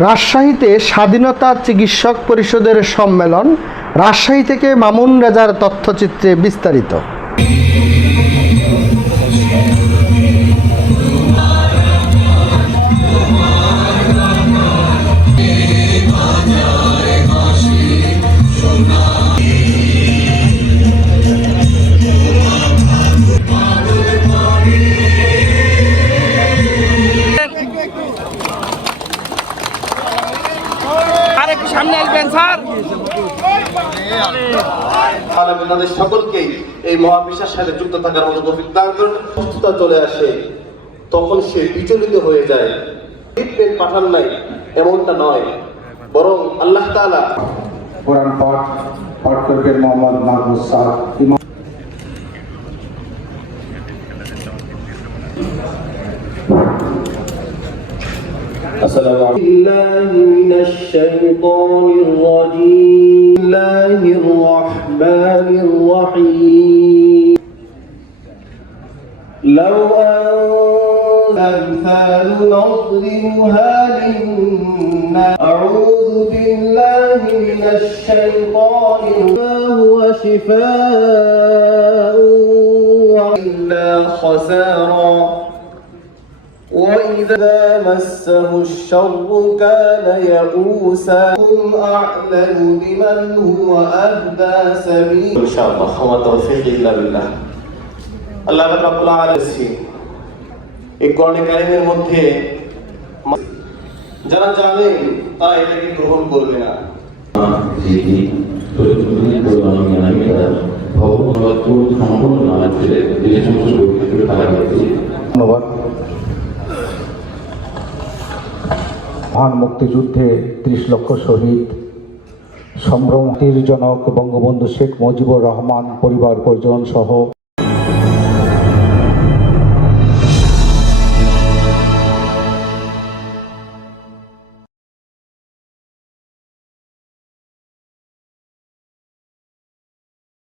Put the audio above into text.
রাজশাহীতে স্বাধীনতা চিকিৎসক পরিষদের সম্মেলন রাজশাহী থেকে মামুন রাজার তথ্যচিত্রে বিস্তারিত। একটু সামনে আসবেন স্যার। আলম তাদের এই মহাবিশ্বের সাথে যুক্ত থাকার মতো তৌফিক দান করুন। সুস্থতা চলে আসে তখন সে বিচলিত হয়ে যায়। ট্রিটমেন্ট পাঠান নাই এমনটা নয়। বরং আল্লাহ তাআলা কোরআন পাঠ পাঠ করবেন মোহাম্মদ মাহমুদ সাহ السلام عليكم. الله من الشيطان الرجيم. الله الرحمن الرحيم. لو أمثال نضربها للناس. أعوذ بالله من الشيطان هو شفاء إلا خسارا وإذا مسه الشر كان يئوسا هم أعلم بمن هو أهدى سبيلا إن شاء الله وما توفيق إلا بالله আল্লাহ রাব্বুল আলামিন এই কোরআনে কারিমের মধ্যে যারা জানেন তারা এটাকে গ্রহণ করবে না যিনি মহান মুক্তিযুদ্ধে ত্রিশ লক্ষ শহীদ। সম্ভ্রমতির জনক বঙ্গবন্ধু শেখ মুজিবুর রহমান পরিবার পরিজন সহ